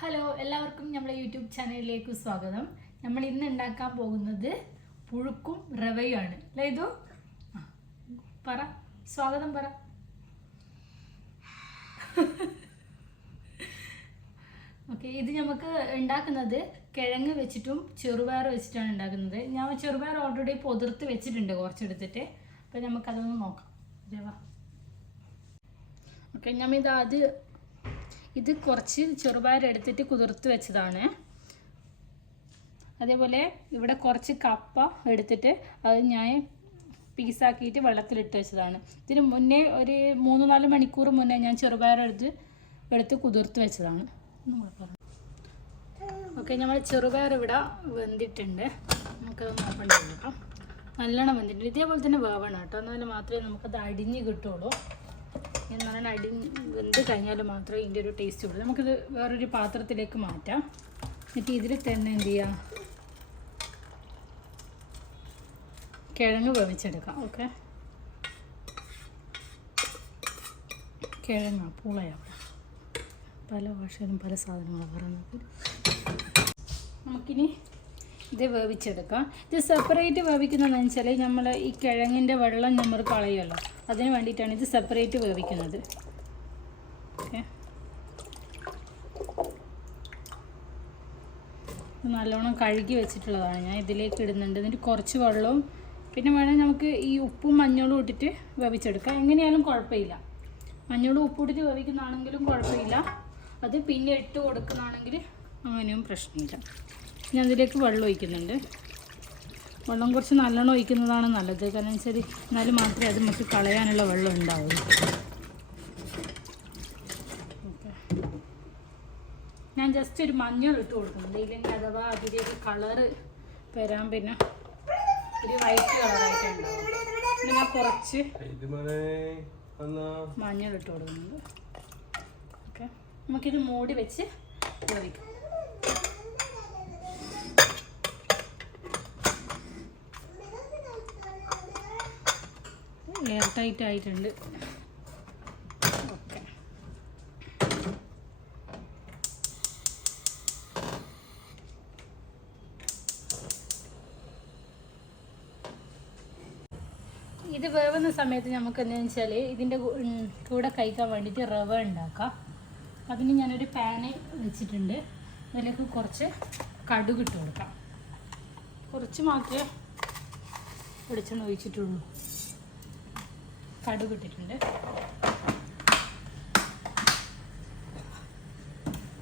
Hello എല്ലാവർക്കും നമ്മുടെ YouTube ചാനലിലേക്ക് സ്വാഗതം. നമ്മൾ ഇന്ന് ഉണ്ടാക്കാൻ പോകുന്നത് പുഴുക്കും റവയുമാണ്. അല്ലേ പറ. സ്വാഗതം പറ. ഓക്കെ ഇത് നമുക്ക് ഉണ്ടാക്കുന്നത് കിഴങ്ങ് വെച്ചിട്ടും ചെറുപയർ വെച്ചിട്ടാണ് ഉണ്ടാക്കുന്നത്. ഞാൻ ചെറുപയർ ഓൾറെഡി പൊതിർത്ത് വെച്ചിട്ടുണ്ട് കുറച്ചെടുത്തിട്ട്. അപ്പം നമുക്കതൊന്ന് നോക്കാം. രവ ഓക്കെ ഞാൻ ഇത് അത് ഇത് കുറച്ച് ചെറുപയർ എടുത്തിട്ട് കുതിർത്ത് വെച്ചതാണ്. അതേപോലെ ഇവിടെ കുറച്ച് കപ്പ എടുത്തിട്ട് അത് ഞാൻ പീസാക്കിയിട്ട് വെള്ളത്തിലിട്ട് വെച്ചതാണ്. ഇതിന് മുന്നേ ഒരു മൂന്ന് നാല് മണിക്കൂർ മുന്നേ ഞാൻ ചെറുപയർ എടുത്ത് എടുത്ത് കുതിർത്ത് വെച്ചതാണ്. ഓക്കെ നമ്മൾ ചെറുപയർ ഇവിടെ വെന്തിട്ടുണ്ട്. നമുക്ക് ഓപ്പൺ നല്ലോണം വെന്തിട്ടുണ്ട്. ഇതേപോലെ തന്നെ വേവണം കേട്ടോ. എന്നാൽ മാത്രമേ നമുക്കത് അടിഞ്ഞ് കിട്ടുള്ളൂ. എന്നാണ് അടി വെന്ത് കഴിഞ്ഞാൽ മാത്രമേ ഇതിന്റെ ഒരു ടേസ്റ്റ് ഉള്ളൂ. നമുക്കിത് വേറൊരു പാത്രത്തിലേക്ക് മാറ്റാം. എന്നിട്ട് ഇതിൽ തന്നെ എന്ത് ചെയ്യാം? കിഴങ്ങ് വേവിച്ചെടുക്കാം. ഓക്കെ. കിഴങ്ങ പൂളയാണ് പല ഭാഷയിലും പല സാധനങ്ങളാണ് പറയുന്നത്. നമുക്കിനി ഇത് വേവിച്ചെടുക്കാം. ഇത് സെപ്പറേറ്റ് വേവിക്കുന്നതെന്ന് വെച്ചാൽ നമ്മൾ ഈ കിഴങ്ങിന്റെ വെള്ളം നമ്മൾ കളയുമല്ലോ അതിന് വേണ്ടിയിട്ടാണ് ഇത് സെപ്പറേറ്റ് വേവിക്കുന്നത്. ഓക്കെ. നല്ലോണം കഴുകി വെച്ചിട്ടുള്ളതാണ്. ഞാൻ ഇതിലേക്ക് ഇടുന്നുണ്ട്. എന്നിട്ട് കുറച്ച് വെള്ളവും പിന്നെ വേണമെങ്കിൽ നമുക്ക് ഈ ഉപ്പും മഞ്ഞളും ഇട്ടിട്ട് വേവിച്ചെടുക്കാം. എങ്ങനെയായാലും കുഴപ്പമില്ല. മഞ്ഞളും ഉപ്പും ഇട്ടിട്ട് വേവിക്കുന്നതാണെങ്കിലും കുഴപ്പമില്ല. അത് പിന്നെ ഇട്ട് കൊടുക്കുന്നതാണെങ്കിൽ അങ്ങനെയും പ്രശ്നമില്ല. ഞാൻ ഇതിലേക്ക് വെള്ളം ഒഴിക്കുന്നുണ്ട്. വെള്ളം കുറച്ച് നല്ലോണം ഒഴിക്കുന്നതാണ് നല്ലത്. കാരണം വെച്ചാൽ എന്നാലും മാത്രമേ അത് നമുക്ക് കളയാനുള്ള വെള്ളം ഉണ്ടാവുള്ളൂ. ഞാൻ ജസ്റ്റ് ഒരു മഞ്ഞൾ ഇട്ട് കൊടുക്കുന്നുണ്ട്. ഇല്ലെങ്കിൽ അഥവാ അതിലേക്ക് കളറ് വരാൻ പിന്നെ ഒരു വൈറ്റ് കളറായിട്ടുണ്ടാവും പിന്നെ ഞാൻ കുറച്ച് മഞ്ഞൾ ഇട്ട് കൊടുക്കുന്നുണ്ട്. ഓക്കെ. നമുക്കിത് മൂടി വെച്ച് വേവിക്കാം. ടൈറ്റ് ആയിട്ടുണ്ട് ഇത് വേവുന്ന സമയത്ത് നമുക്ക് എന്താണെന്ന് വെച്ചാൽ ഇതിന്റെ കൂടെ കഴിക്കാൻ വേണ്ടിയിട്ട് റവ ഉണ്ടാക്കാം. അതിന് ഞാനൊരു പാന് വെച്ചിട്ടുണ്ട്. അതിലേക്ക് കുറച്ച് കടുക് ഇട്ട് കൊടുക്കാം. കുറച്ച് മാത്രമേ വെളിച്ചെണ്ണ ഒഴിച്ചിട്ടുള്ളൂ. കടുക് ഇട്ടിട്ടുണ്ട്.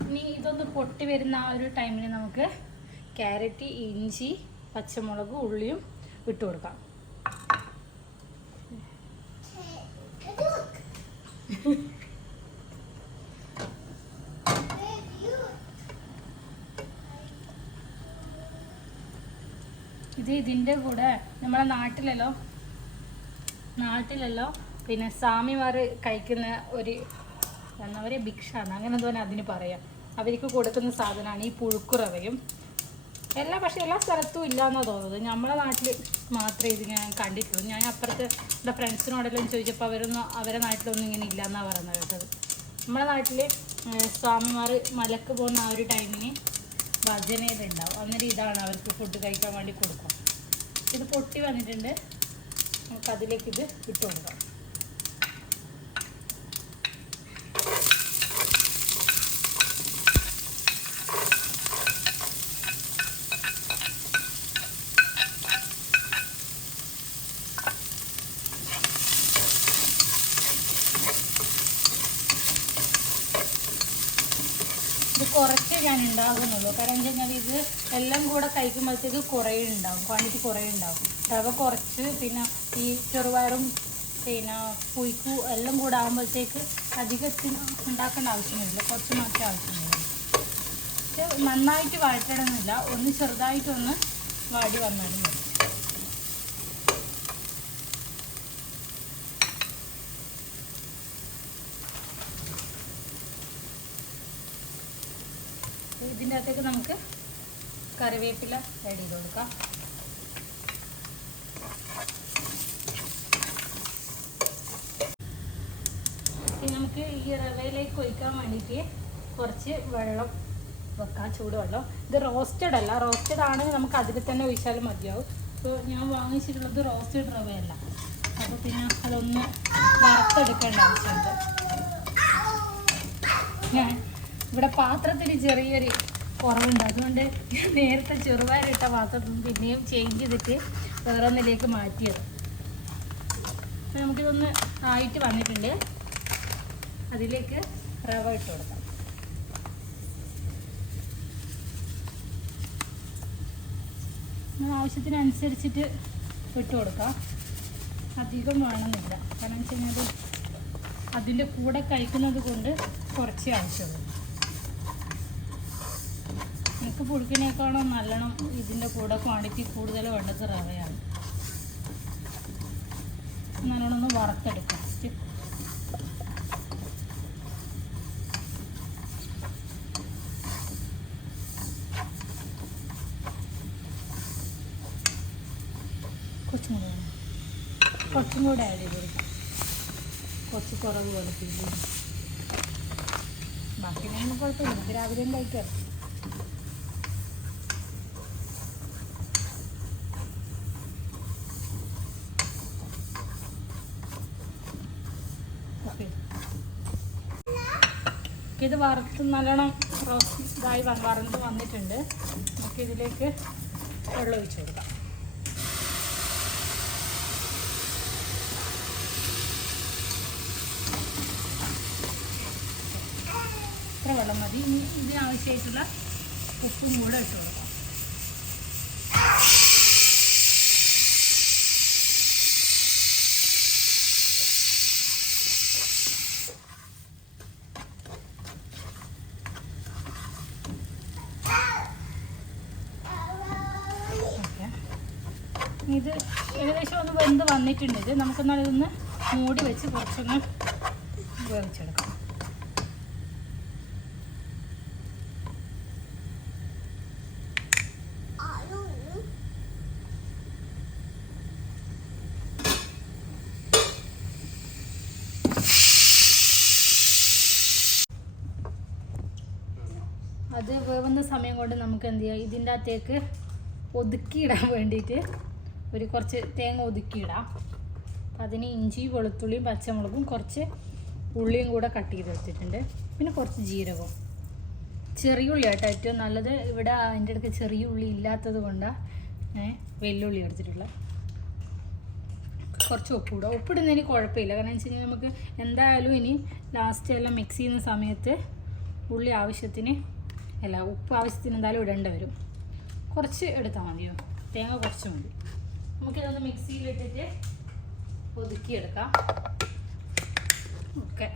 ഇനി ഇതൊന്ന് പൊട്ടി വരുന്ന ആ ഒരു ടൈമിൽ നമുക്ക് ക്യാരറ്റ് ഇഞ്ചി പച്ചമുളക് ഉള്ളിയും ഇട്ട് കൊടുക്കാം. ഇത് ഇതിന്റെ കൂടെ നമ്മളെ നാട്ടിലല്ലോ നാട്ടിലല്ലോ. പിന്നെ സ്വാമിമാർ കഴിക്കുന്ന ഒരു എന്നവരെ ഭിക്ഷാണ്. അങ്ങനെ എന്തോ അതിന് പറയാം. അവർക്ക് കൊടുക്കുന്ന സാധനമാണ് ഈ പുഴുക്കുറവയും. എല്ലാ പക്ഷേ എല്ലാ സ്ഥലത്തും ഇല്ലയെന്നാണ് തോന്നുന്നത്. നമ്മളെ നാട്ടിൽ മാത്രമേ ഇത് ഞാൻ കണ്ടിട്ടുള്ളൂ. ഞാൻ അപ്പുറത്ത് എന്റെ ഫ്രണ്ട്സിനോടെല്ലാം ചോദിച്ചപ്പോൾ അവരൊന്നും അവരെ നാട്ടിലൊന്നും ഇങ്ങനെ ഇല്ലയെന്നാണ് പറയുന്നത് കേട്ടത്. നമ്മുടെ നാട്ടിൽ സ്വാമിമാർ മലക്ക് പോകുന്ന ആ ഒരു ടൈമിന് ഭജനയിലുണ്ടാവും അന്നേരം ഇതാണ് അവർക്ക് ഫുഡ് കഴിക്കാൻ വേണ്ടി കൊടുക്കുക. ഇത് പൊട്ടി വന്നിട്ടുണ്ട്. നമുക്ക് അതിലേക്ക് ഇത് ഇട്ട് കുറച്ച് ഞാൻ ഉണ്ടാകുന്നുള്ളൂ. കാരണം എന്താ ഇത് എല്ലാം കൂടെ കഴിക്കുമ്പോഴത്തേക്ക് കുറേ ഉണ്ടാവും ക്വാണ്ടിറ്റി കുറേ ഉണ്ടാവും. റവ കുറച്ച് പിന്നെ ഈ ചെറുപയറും പിന്നെ പുയ്ക്കു എല്ലാം കൂടെ ആകുമ്പോഴത്തേക്ക് അധികത്തിന് ഉണ്ടാക്കേണ്ട ആവശ്യമില്ല കുറച്ച് മാത്രമേ ആവശ്യമുള്ളൂ. പക്ഷെ നന്നായിട്ട് വഴറ്റണമെന്നില്ല. ഒന്ന് ചെറുതായിട്ടൊന്ന് വാടി വന്നാലും മതി. ഇതിന്റെ അകത്തേക്ക് നമുക്ക് കറിവേപ്പില ആഡ് ചെയ്ത് കൊടുക്കാം. ഇനി നമുക്ക് ഈ റവയിലേക്ക് ഒഴിക്കാൻ വേണ്ടിയിട്ട് കുറച്ച് വെള്ളം വെക്കാം ചൂടുവെള്ളം. ഇത് റോസ്റ്റഡ് അല്ല റോസ്റ്റഡ് ആണെങ്കിൽ നമുക്ക് അതിൽ തന്നെ ഒഴിച്ചാലും മതിയാവും. ഇപ്പോൾ ഞാൻ വാങ്ങിച്ചിട്ടുള്ളത് റോസ്റ്റഡ് റവയല്ല. അപ്പോൾ പിന്നെ അതൊന്ന് വറുത്തെടുക്കേണ്ട ആവശ്യമുണ്ട്. ഞാൻ ഇവിടെ പാത്രത്തിൽ ചെറിയൊരു കുറവുണ്ട്. അതുകൊണ്ട് നേരത്തെ ചെറുപയറിട്ട പാത്രത്തിൽ നിന്ന് പിന്നെയും ചേഞ്ച് ചെയ്തിട്ട് വേറെ ഒന്നിലേക്ക് മാറ്റിയത്. അപ്പോൾ നമുക്കിതൊന്ന് ആയിട്ട് വന്നിട്ടുണ്ട്. അതിലേക്ക് റവ ഇട്ട് കൊടുക്കാം. ആവശ്യത്തിനനുസരിച്ചിട്ട് ഇട്ട് കൊടുക്കാം. അധികം വേണമെന്നില്ല. കാരണം വെച്ച് കഴിഞ്ഞാൽ അതിന്റെ കൂടെ കഴിക്കുന്നത് കൊണ്ട് കുറച്ചേ ആവശ്യമുള്ളൂ. എനിക്ക് പുഴുക്കിനേക്കാളും നല്ലോണം ഇതിന്റെ കൂടെ ക്വാണ്ടിറ്റി കൂടുതൽ വേണ്ടത് റവയാണ് നല്ലോണം ഒന്ന് വറുത്തെടുക്കാം. കുറച്ചും കൂടെ കൂടെ ആഡ് ചെയ്ത് കൊടുക്കാം കുറച്ച് കുറവ് കൊടുക്കും ബാക്കി നമ്മൾ കുഴപ്പമില്ല. രാവിലെ രാവിലെയും കഴിക്കാം ഓക്കെ ഇത് വറുത്ത് നല്ലോണം റോസ്റ്റ് ഇതായി വറന്ന് വന്നിട്ടുണ്ട്. നമുക്ക് ഇതിലേക്ക് വെള്ളം ഒഴിച്ച് കൊടുക്കാം. ഇത്ര വെള്ളം മതി. ഇനി ഇതിന് ഉപ്പും കൂടെ ഇട്ട് കൊടുക്കാം ഓക്കെ ഇത് ഏകദേശം ഒന്ന് വന്നിട്ടുണ്ട് ഇത് നമുക്കെന്നാൽ ഇതൊന്ന് മൂടി വെച്ച് കുറച്ചൊന്ന് വേവിച്ചെടുക്കാം. അത് വേവുന്ന സമയം കൊണ്ട് നമുക്ക് എന്ത് ചെയ്യാം? ഇതിന്റെ അകത്തേക്ക് ഒതുക്കിയിടാൻ വേണ്ടിയിട്ട് ഒരു കുറച്ച് തേങ്ങ ഒതുക്കിയിടാം. അപ്പം അതിന് ഇഞ്ചി വെളുത്തുള്ളിയും പച്ചമുളകും കുറച്ച് ഉള്ളിയും കൂടെ കട്ട് ചെയ്ത് വെച്ചിട്ടുണ്ട് പിന്നെ കുറച്ച് ജീരകവും. ചെറിയ ഉള്ളി കേട്ടോ ഏറ്റവും നല്ലത്. ഇവിടെ അതിന്റെ അടുത്ത് ചെറിയ ഉള്ളി ഇല്ലാത്തത് കൊണ്ടാണ് ഞാൻ വെല്ലുള്ളി എടുത്തിട്ടുള്ളത്. കുറച്ച് ഉപ്പിടുക ഉപ്പിടുന്നതിന് കുഴപ്പമില്ല. കാരണം വെച്ച് കഴിഞ്ഞാൽ നമുക്ക് എന്തായാലും ഇനി ലാസ്റ്റ് എല്ലാം മിക്സ് ചെയ്യുന്ന സമയത്ത് ഉള്ളി ആവശ്യത്തിന് അല്ല ഉപ്പ് ആവശ്യത്തിന് എന്തായാലും ഇടേണ്ടി വരും. കുറച്ച് എടുത്താൽ മതിയോ? തേങ്ങ കുറച്ച് മതി. നമുക്കിതൊന്ന് മിക്സിയിലിട്ടിട്ട് ഒതുക്കിയെടുക്കാം. ഓക്കെ.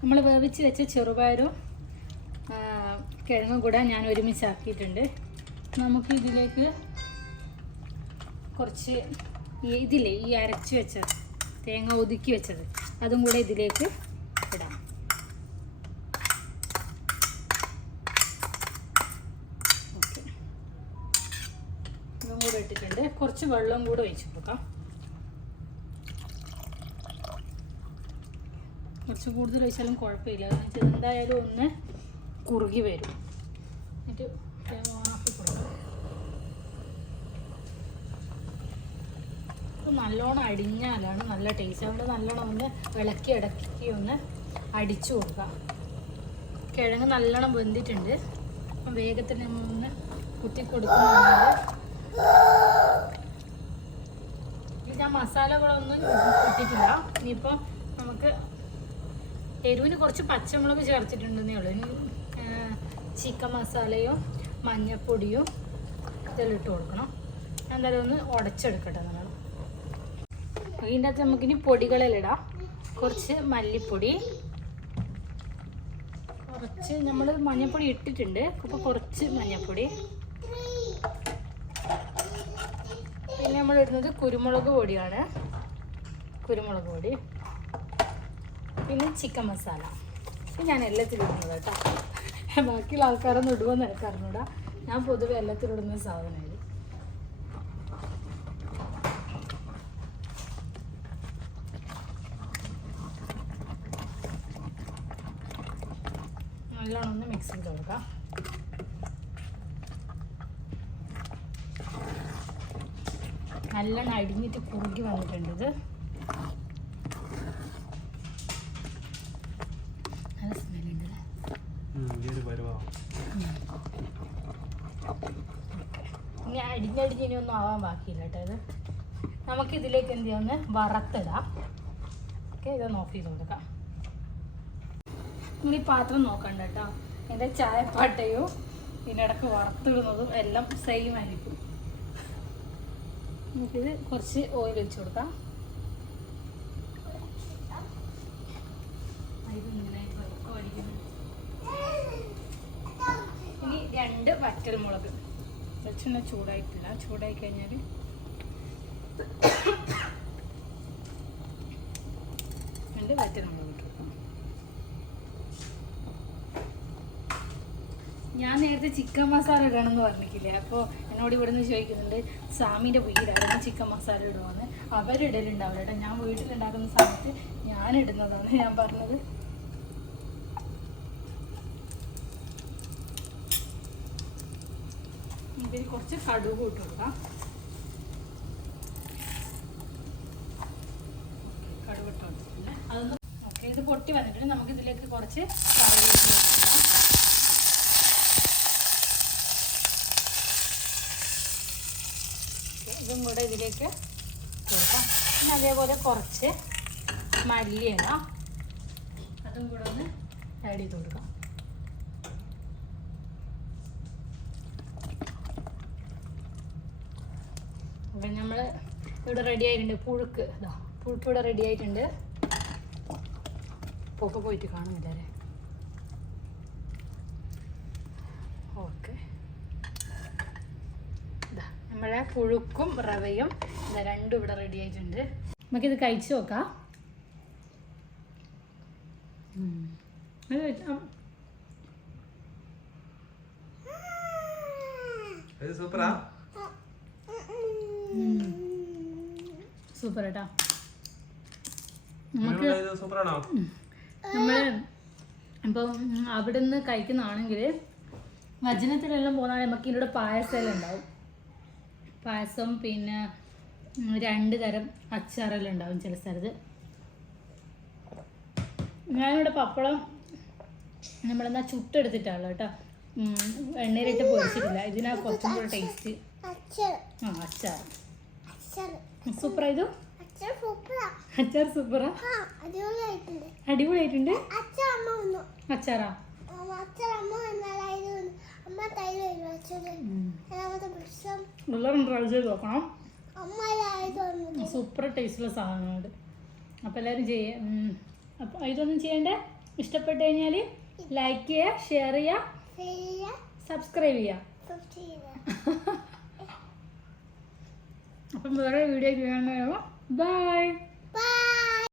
നമ്മൾ വേവിച്ച് വെച്ച ചെറുപയറും കിഴങ്ങും കൂടെ ഞാൻ ഒരുമിച്ചാക്കിയിട്ടുണ്ട്. നമുക്ക് ഇതിലേക്ക് കുറച്ച് ഇതില്ലേ ഈ അരച്ച് വെച്ച തേങ്ങ ഒതുക്കി വെച്ചത് അതും കൂടെ ഇതിലേക്ക് ഇടാം ഓക്കെ ഇതും കൂടെ ഇട്ടിട്ടുണ്ട് കുറച്ച് വെള്ളം കൂടെ ഒഴിച്ചു കൊടുക്കാം. കുറച്ച് കൂടുതൽ ഒഴിച്ചാലും കുഴപ്പമില്ല. വെച്ചാൽ എന്തായാലും ഒന്ന് കുറുകി വരും. എന്നിട്ട് നല്ലോണം അടിഞ്ഞാലാണ് നല്ല ടേസ്റ്റ് അവിടെ നല്ലോണം ഒന്ന് ഇളക്കി ഇടക്കി ഒന്ന് അടിച്ചു കൊടുക്കുക കിഴങ്ങ് നല്ലോണം വെന്തിട്ടുണ്ട്. അപ്പം വേഗത്തിൽ ഒന്ന് കുത്തി കൊടുക്കുന്നുണ്ട്. ഞാൻ മസാലകളൊന്നും ഇട്ടിട്ടില്ല. ഇനിയിപ്പോൾ നമുക്ക് എരിവിന് കുറച്ച് പച്ചമുളക് ചേർത്തിട്ടുണ്ടെന്നേ ഉള്ളൂ. ചിക്കൻ മസാലയും മഞ്ഞപ്പൊടിയും ഇതെല്ലാം ഇട്ട് കൊടുക്കണം. എന്തായാലും ഒന്ന് ഉടച്ചെടുക്കട്ടെ നമ്മൾ ഇതിന്റെ അകത്ത് നമുക്കിനി പൊടികളെല്ലാം ഇടാം. കുറച്ച് മല്ലിപ്പൊടി. കുറച്ച് നമ്മൾ മഞ്ഞൾപ്പൊടി ഇട്ടിട്ടുണ്ട്. അപ്പോൾ കുറച്ച് മഞ്ഞൾപ്പൊടി പിന്നെ നമ്മൾ ഇടുന്നത് കുരുമുളക് പൊടിയാണ്. കുരുമുളക് പൊടി. പിന്നെ ചിക്കൻ മസാല. ഞാൻ എല്ലാത്തിലും ഇടുന്നത് കേട്ടോ. ബാക്കിയുള്ള ആൾക്കാരൊന്നും ഇടുമെന്ന് എനിക്ക് അറിഞ്ഞൂടാ. ഞാൻ പൊതുവെ എല്ലാത്തിലും ഇടുന്ന സാധനമായിരുന്നു നല്ലോണം ഒന്ന് മിക്സ് ചെയ്ത് കൊടുക്കാം. നല്ലോണം അടിഞ്ഞിട്ട് കുറുകി വന്നിട്ടുണ്ട് ഇത്. നല്ല സ്മെല്ലുണ്ട് ഈ ഇനി അടിഞ്ഞടിഞ്ഞ് ഇനി ഒന്നും ആവാൻ ബാക്കിയില്ല കേട്ടോ ഇത്. നമുക്ക് ഇതിലേക്ക് എന്ത് ചെയ്യാം? ഒന്ന് വറുത്തിടാം. ഓക്കെ ഇതൊന്ന് ഓഫ് ചെയ്ത് കൊടുക്കാം. ഇനി പാത്രം നോക്കണ്ട കേട്ടോ. എന്റെ ചായപ്പാട്ടയും ഇതിനിടക്ക് വറുത്തിടുന്നതും എല്ലാം സെയിം ആയിരിക്കും. നമുക്കിത് കുറച്ച് ഓയിൽ വെച്ച് കൊടുക്കാം. ഇനി രണ്ട് വറ്റൽമുളക്. വെളിച്ചെണ്ണ ചൂടായിട്ടില്ല. ചൂടായി കഴിഞ്ഞാൽ രണ്ട് വറ്റൽമുളക് ഞാൻ നേരത്തെ ചിക്കൻ മസാല ഇടണം എന്ന് പറഞ്ഞിട്ടില്ലേ? അപ്പോൾ എന്നോട് ഇവിടുന്ന് ചോദിക്കുന്നുണ്ട് സാമിന്റെ വീടായിരുന്നു ചിക്കൻ മസാല ഇടുവാന്ന്. അവരിടലുണ്ടാവില്ല അവരുടെ. ഞാൻ വീട്ടിലുണ്ടാക്കുന്ന സമയത്ത് ഞാൻ ഇടുന്നതാണ് ഞാൻ പറഞ്ഞത്. ഇതിൽ കുറച്ച് കടുക് ഇട്ട് കൊടുക്കാം. കടുക് ഇട്ട് കൊടുത്തിട്ടുണ്ട്. അതൊന്ന് ഓക്കെ ഇത് പൊട്ടി വന്നിട്ടുണ്ട്. നമുക്ക് ഇതിലേക്ക് കുറച്ച് കറിവേപ്പില കൂടെ ഇതിലേക്ക് കൊടുക്കാം പിന്നെ അതേപോലെ കുറച്ച് മല്ലിയില അതും കൂടെ ഒന്ന് ആഡ് ചെയ്ത് കൊടുക്കാം. അപ്പം നമ്മൾ ഇവിടെ റെഡി ആയിട്ടുണ്ട് പുഴുക്ക്. ഇതാ പുഴുക്ക് ഇവിടെ റെഡി ആയിട്ടുണ്ട്. പൊക്കെ പോയിട്ട് കാണുന്നില്ല അല്ലേ ഓക്കെ ഇതാ നമ്മളെ പുഴുക്കും റവയും. രണ്ടും ഇവിടെ റെഡി ആയിട്ടുണ്ട്. നമുക്കിത് കഴിച്ചു നോക്കാം. സൂപ്പറാ? സൂപ്പർ കേട്ടോ നമുക്ക് നമ്മൾ ഇപ്പം അവിടുന്ന് കഴിക്കുന്നതാണെങ്കിൽ വചനത്തിലെല്ലാം പോകുന്നതാണെങ്കിൽ നമുക്ക് ഇതിലൂടെ പായസമെല്ലാം ഉണ്ടാവും. പായസം പിന്നെ രണ്ട് തരം അച്ചാറെല്ലാം ഉണ്ടാവും ചില സ്ഥലത്ത്. ഞാനിവിടെ പപ്പടം നമ്മളെന്നാ ചുട്ടെടുത്തിട്ടാണല്ലോ കേട്ടോ. എണ്ണയിലിട്ട് പൊരിച്ചിട്ടില്ല. ഇതിനാ കുറച്ചും കൂടെ ടേസ്റ്റ് ആ അച്ചാർ. സൂപ്പറാ ഇത്? അച്ചാർ സൂപ്പറാ. അടിപൊളിയായിട്ടുണ്ട്. അച്ചാറാ? എല്ലാവരും ട്രൈ ചെയ്ത് നോക്കണം. സൂപ്പർ ടേസ്റ്റുള്ള അത് അപ്പോൾ എല്ലാവരും ചെയ്യാം അപ്പോൾ ഇതൊന്നും ചെയ്യണ്ടേ. ഇഷ്ടപ്പെട്ട് കഴിഞ്ഞാൽ ലൈക്ക് ചെയ്യുക ഷെയർ ചെയ്യുക സബ്സ്ക്രൈബ് ചെയ്യുക. അപ്പം വേറെ വീഡിയോ ചെയ്യാൻ ബൈ Bye.